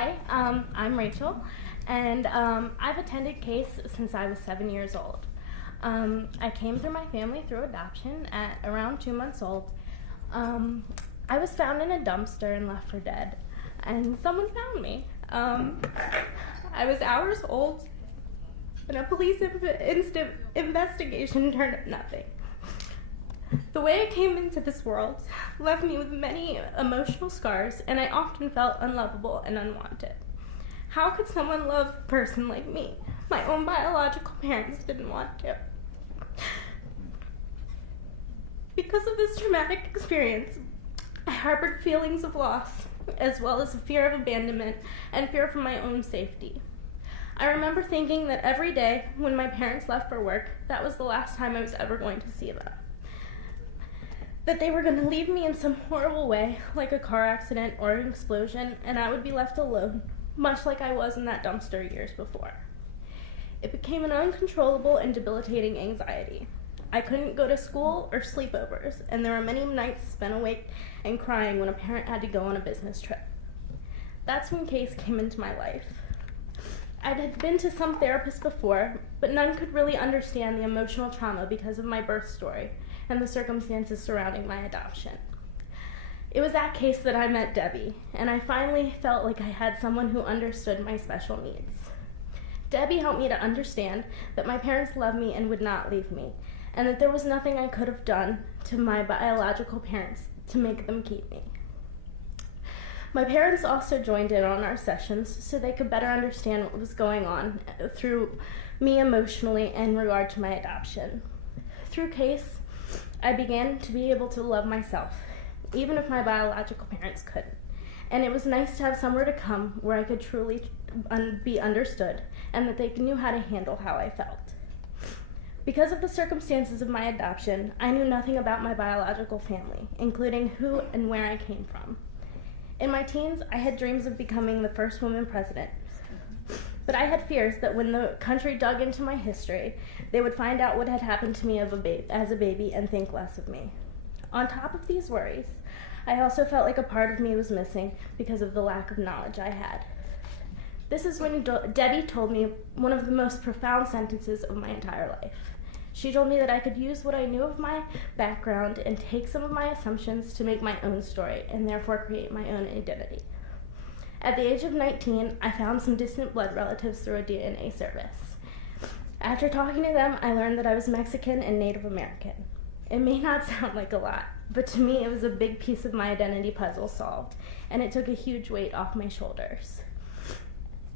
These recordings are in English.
Hi, I'm Rachel, and I've attended C.A.S.E since I was 7 years old. I came through my family through adoption at around 2 months old. I was found in a dumpster and left for dead, and someone found me. I was hours old, and a police investigation turned up nothing. The way I came into this world left me with many emotional scars, and I often felt unlovable and unwanted. How could someone love a person like me? My own biological parents didn't want to. Because of this traumatic experience, I harbored feelings of loss, as well as a fear of abandonment and fear for my own safety. I remember thinking that every day when my parents left for work, that was the last time I was ever going to see them. That they were going to leave me in some horrible way, like a car accident or an explosion, and I would be left alone, much like I was in that dumpster years before. It became an uncontrollable and debilitating anxiety. I couldn't go to school or sleepovers, and there were many nights spent awake and crying when a parent had to go on a business trip. That's when C.A.S.E came into my life. I had been to some therapists before, but none could really understand the emotional trauma because of my birth story and the circumstances surrounding my adoption. It was at C.A.S.E that I met Debbie, and I finally felt like I had someone who understood my special needs. Debbie helped me to understand that my parents loved me and would not leave me, and that there was nothing I could have done to my biological parents to make them keep me. My parents also joined in on our sessions so they could better understand what was going on through me emotionally in regard to my adoption. Through C.A.S.E, I began to be able to love myself, even if my biological parents couldn't. And it was nice to have somewhere to come where I could truly be understood and that they knew how to handle how I felt. Because of the circumstances of my adoption, I knew nothing about my biological family, including who and where I came from. In my teens, I had dreams of becoming the first woman president. But I had fears that when the country dug into my history, they would find out what had happened to me as a baby and think less of me. On top of these worries, I also felt like a part of me was missing because of the lack of knowledge I had. This is when Debbie told me one of the most profound sentences of my entire life. She told me that I could use what I knew of my background and take some of my assumptions to make my own story and therefore create my own identity. At the age of 19, I found some distant blood relatives through a DNA service. After talking to them, I learned that I was Mexican and Native American. It may not sound like a lot, but to me it was a big piece of my identity puzzle solved, and it took a huge weight off my shoulders.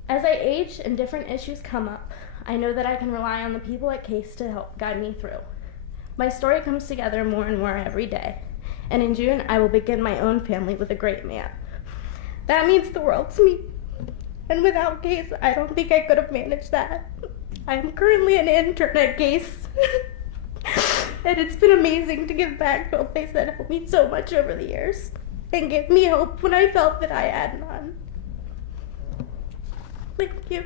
As I age and different issues come up, I know that I can rely on the people at C.A.S.E to help guide me through. My story comes together more and more every day, and in June I will begin my own family with a great man. That means the world to me, and without C.A.S.E, I don't think I could have managed that. I am currently an intern at C.A.S.E, and it's been amazing to give back to a place that helped me so much over the years, and gave me hope when I felt that I had none. Thank you.